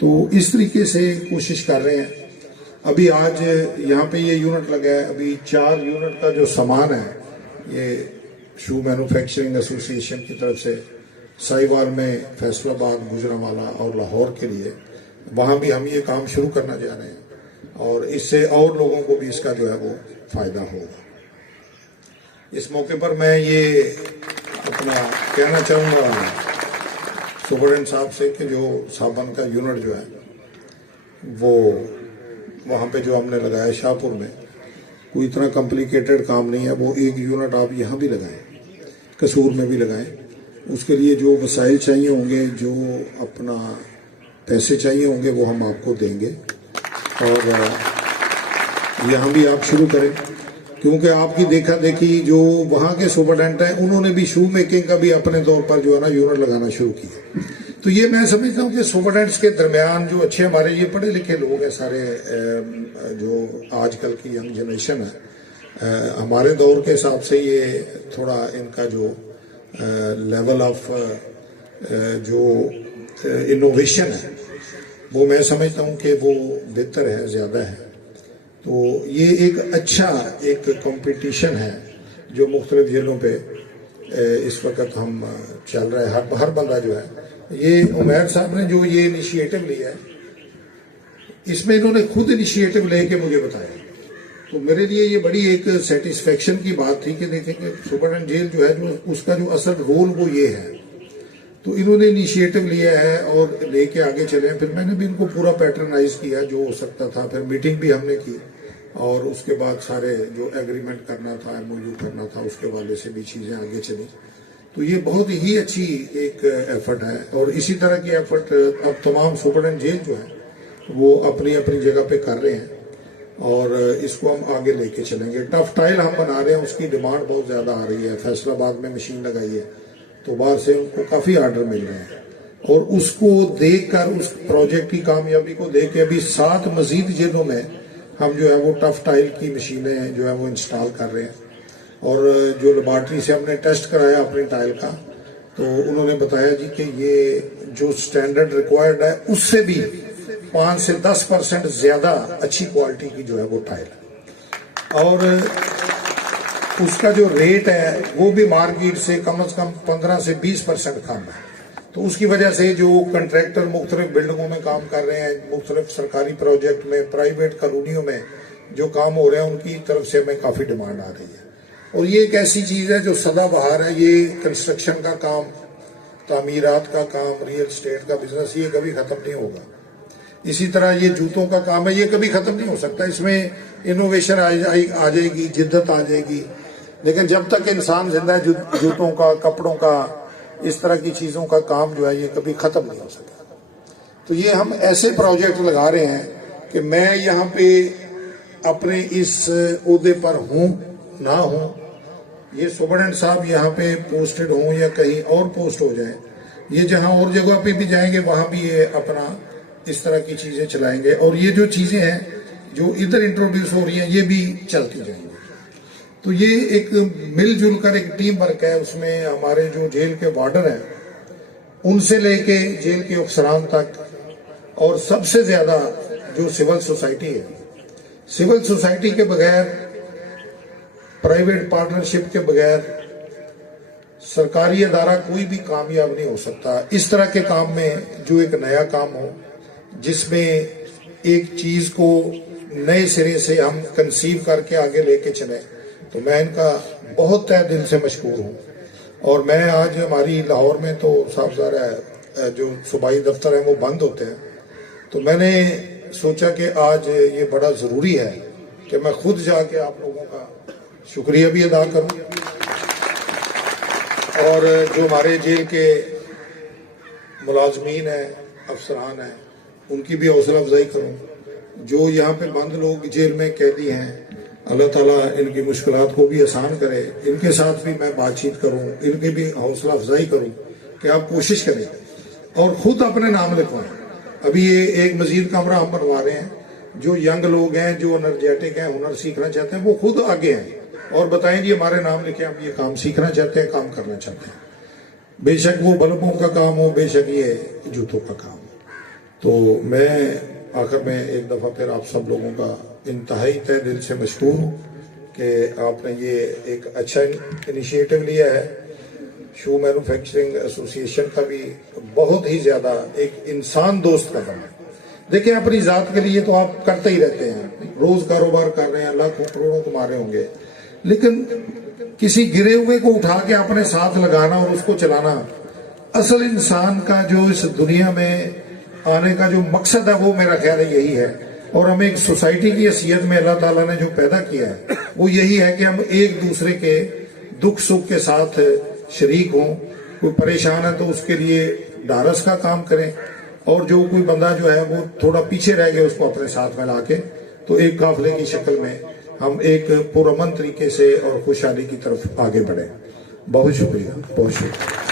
تو اس طریقے سے کوشش کر رہے ہیں. ابھی آج یہاں پہ یہ یونٹ لگا ہے. ابھی 4 یونٹ کا جو سامان ہے یہ شو مینوفیکچرنگ ایسوسی ایشن کی طرف سے سائیوال میں فیصل آباد, گوجرانوالہ اور لاہور کے لیے, وہاں بھی ہم یہ کام شروع کرنا چاہ رہے ہیں اور اس سے اور لوگوں کو بھی اس کا جو ہے وہ فائدہ ہوگا. اس موقع پر میں یہ اپنا کہنا چاہوں گا سپرڈنٹ صاحب سے کہ جو صابن کا یونٹ جو ہے وہ وہاں پہ جو ہم نے لگایا شاہپور میں, کوئی اتنا کمپلیکیٹڈ کام نہیں ہے. وہ ایک یونٹ آپ یہاں بھی لگائیں, قصور میں بھی لگائیں. اس کے لیے جو وسائل چاہیے ہوں گے, جو اپنا پیسے چاہیے ہوں گے, وہ ہم آپ کو دیں گے. اور یہاں بھی آپ شروع کریں, کیونکہ آپ کی دیکھا دیکھی جو وہاں کے سپرڈنٹ ہیں انہوں نے بھی شو میکنگ کا بھی اپنے طور پر جو ہے نا یونٹ لگانا شروع کیا. تو یہ میں سمجھتا ہوں کہ سپرڈنٹس کے درمیان جو اچھے ہمارے یہ پڑھے لکھے لوگ ہیں سارے, جو آج کل کی ینگ جنریشن ہے, ہمارے دور کے حساب سے یہ تھوڑا ان کا جو لیول آف جو انوویشن ہے وہ میں سمجھتا ہوں کہ وہ بہتر ہے, زیادہ ہے. تو یہ ایک اچھا ایک کمپٹیشن ہے جو مختلف جیلوں پہ اس وقت ہم چل رہے ہیں. ہر بندہ جو ہے, یہ عمیر صاحب نے جو یہ انیشیٹو لیا ہے, اس میں انہوں نے خود انیشیٹو لے کے مجھے بتایا. تو میرے لیے یہ بڑی ایک سیٹسفیکشن کی بات تھی کہ دیکھیں کہ سپرڈنٹ جیل جو ہے جو اس کا جو اصل رول وہ یہ ہے. تو انہوں نے انیشیٹو لیا ہے اور لے کے آگے چلے ہیں. پھر میں نے بھی ان کو پورا پیٹرنائز کیا جو ہو سکتا تھا. پھر میٹنگ بھی ہم نے کی اور اس کے بعد سارے جو ایگریمنٹ کرنا تھا, MOU کرنا تھا, اس کے حوالے سے بھی چیزیں آگے چلی. تو یہ بہت ہی اچھی ایک ایفرٹ ہے. اور اسی طرح کی ایفرٹ اب تمام سپرڈنٹ جیل جو ہیں وہ اپنی اپنی جگہ پہ کر رہے ہیں اور اس کو ہم آگے لے کے چلیں گے. ٹف ٹائل ہم بنا رہے ہیں, اس کی ڈیمانڈ بہت زیادہ آ رہی ہے. فیصل آباد میں مشین لگائی ہے تو باہر سے ان کو کافی آرڈر مل رہے ہیں. اور اس کو دیکھ کر, اس پروجیکٹ کی کامیابی کو دیکھ کے ابھی 7 مزید جیلوں میں ہم جو ہے وہ ٹف ٹائل کی مشینیں جو ہے وہ انسٹال کر رہے ہیں. اور جو لیبارٹری سے ہم نے ٹیسٹ کرایا اپنی ٹائل کا, تو انہوں نے بتایا جی کہ یہ جو سٹینڈرڈ ریکوائرڈ ہے اس سے بھی 5 سے 10% زیادہ اچھی کوالٹی کی جو ہے وہ ٹائل ہے. اور اس کا جو ریٹ ہے وہ بھی مارکیٹ سے کم از کم 15 سے 20% کم ہے. تو اس کی وجہ سے جو کنٹریکٹر مختلف بلڈنگوں میں کام کر رہے ہیں, مختلف سرکاری پروجیکٹ میں, پرائیویٹ کالونیوں میں جو کام ہو رہے ہیں, ان کی طرف سے ہمیں کافی ڈیمانڈ آ رہی ہے. اور یہ ایک ایسی چیز ہے جو سدا بہار ہے. یہ کنسٹرکشن کا کام, تعمیرات کا کام, ریئل اسٹیٹ کا بزنس, یہ کبھی ختم نہیں ہوگا. اسی طرح یہ جوتوں کا کام ہے, یہ کبھی ختم نہیں ہو سکتا. اس میں انوویشن آ جائے گی, جدت آ جائے گی, لیکن جب تک انسان زندہ ہے جوتوں کا, کپڑوں کا, اس طرح کی چیزوں کا کام جو ہے یہ کبھی ختم نہیں ہو سکتا. تو یہ ہم ایسے پروجیکٹ لگا رہے ہیں کہ میں یہاں پہ اپنے اس عہدے پر ہوں نہ ہوں, یہ سپرڈنٹ صاحب یہاں پہ پوسٹڈ ہوں یا کہیں اور پوسٹ ہو جائیں, یہ جہاں اور جگہ پہ بھی جائیں گے وہاں بھی یہ اپنا اس طرح کی چیزیں چلائیں گے. اور یہ جو چیزیں ہیں جو ادھر انٹروڈیوس ہو رہی ہیں یہ بھی چلتی جائیں گی. تو یہ ایک مل جل کر ایک ٹیم ورک ہے. اس میں ہمارے جو جیل کے وارڈر ہیں ان سے لے کے جیل کے افسران تک, اور سب سے زیادہ جو سول سوسائٹی ہے. سول سوسائٹی کے بغیر, پرائیویٹ پارٹنرشپ کے بغیر سرکاری ادارہ کوئی بھی کامیاب نہیں ہو سکتا. اس طرح کے کام میں جو ایک نیا کام ہو, جس میں ایک چیز کو نئے سرے سے ہم کنسیو کر کے آگے لے کے چلیں, تو میں ان کا بہت تہ دل سے مشکور ہوں. اور میں آج ہماری لاہور میں تو صاحب ظاہر جو صوبائی دفتر ہیں وہ بند ہوتے ہیں, تو میں نے سوچا کہ آج یہ بڑا ضروری ہے کہ میں خود جا کے آپ لوگوں کا شکریہ بھی ادا کروں, اور جو ہمارے جیل کے ملازمین ہیں, افسران ہیں, ان کی بھی حوصلہ افزائی کروں. جو یہاں پہ بند لوگ جیل میں قیدی ہیں, اللہ تعالیٰ ان کی مشکلات کو بھی آسان کرے. ان کے ساتھ بھی میں بات چیت کروں, ان کی بھی حوصلہ افزائی کروں کہ آپ کوشش کریں اور خود اپنے نام لکھوائیں. ابھی یہ ایک مزید کمرہ ہم بنوا رہے ہیں. جو ینگ لوگ ہیں, جو انرجیٹک ہیں, ہنر سیکھنا چاہتے ہیں, وہ خود آگے ہیں اور بتائیں جی ہمارے نام لکھیں, ہم یہ کام سیکھنا چاہتے ہیں, کام کرنا چاہتے ہیں. بے شک وہ بلبوں کا کام ہو, بے شک یہ جوتوں کا کام ہو. تو میں آخر میں ایک دفعہ پھر آپ سب لوگوں کا انتہائی تہ دل سے مشکور ہوں کہ آپ نے یہ ایک اچھا انیشیٹو لیا ہے. شو مینوفیکچرنگ ایسوسی ایشن کا بھی بہت ہی زیادہ ایک انسان دوست قدم ہے. دیکھیں اپنی ذات کے لیے تو آپ کرتے ہی رہتے ہیں, روز کاروبار کر رہے ہیں, لاکھوں کروڑوں تمہارے ہوں گے, لیکن کسی گرے ہوئے کو اٹھا کے اپنے ساتھ لگانا اور اس کو چلانا, اصل انسان کا جو اس دنیا میں آنے کا جو مقصد ہے وہ میرا خیال ہے یہی ہے. اور ہمیں ایک سوسائٹی کی حیثیت میں اللہ تعالیٰ نے جو پیدا کیا ہے وہ یہی ہے کہ ہم ایک دوسرے کے دکھ سکھ کے ساتھ شریک ہوں. کوئی پریشان ہے تو اس کے لیے ڈھارس کا کام کریں, اور جو کوئی بندہ جو ہے وہ تھوڑا پیچھے رہ گیا اس کو اپنے ساتھ میں لا کے تو ایک قافلے کی شکل میں ہم ایک پرامن طریقے سے اور خوشحالی کی طرف آگے بڑھیں. بہت شکریہ, بہت شکریہ.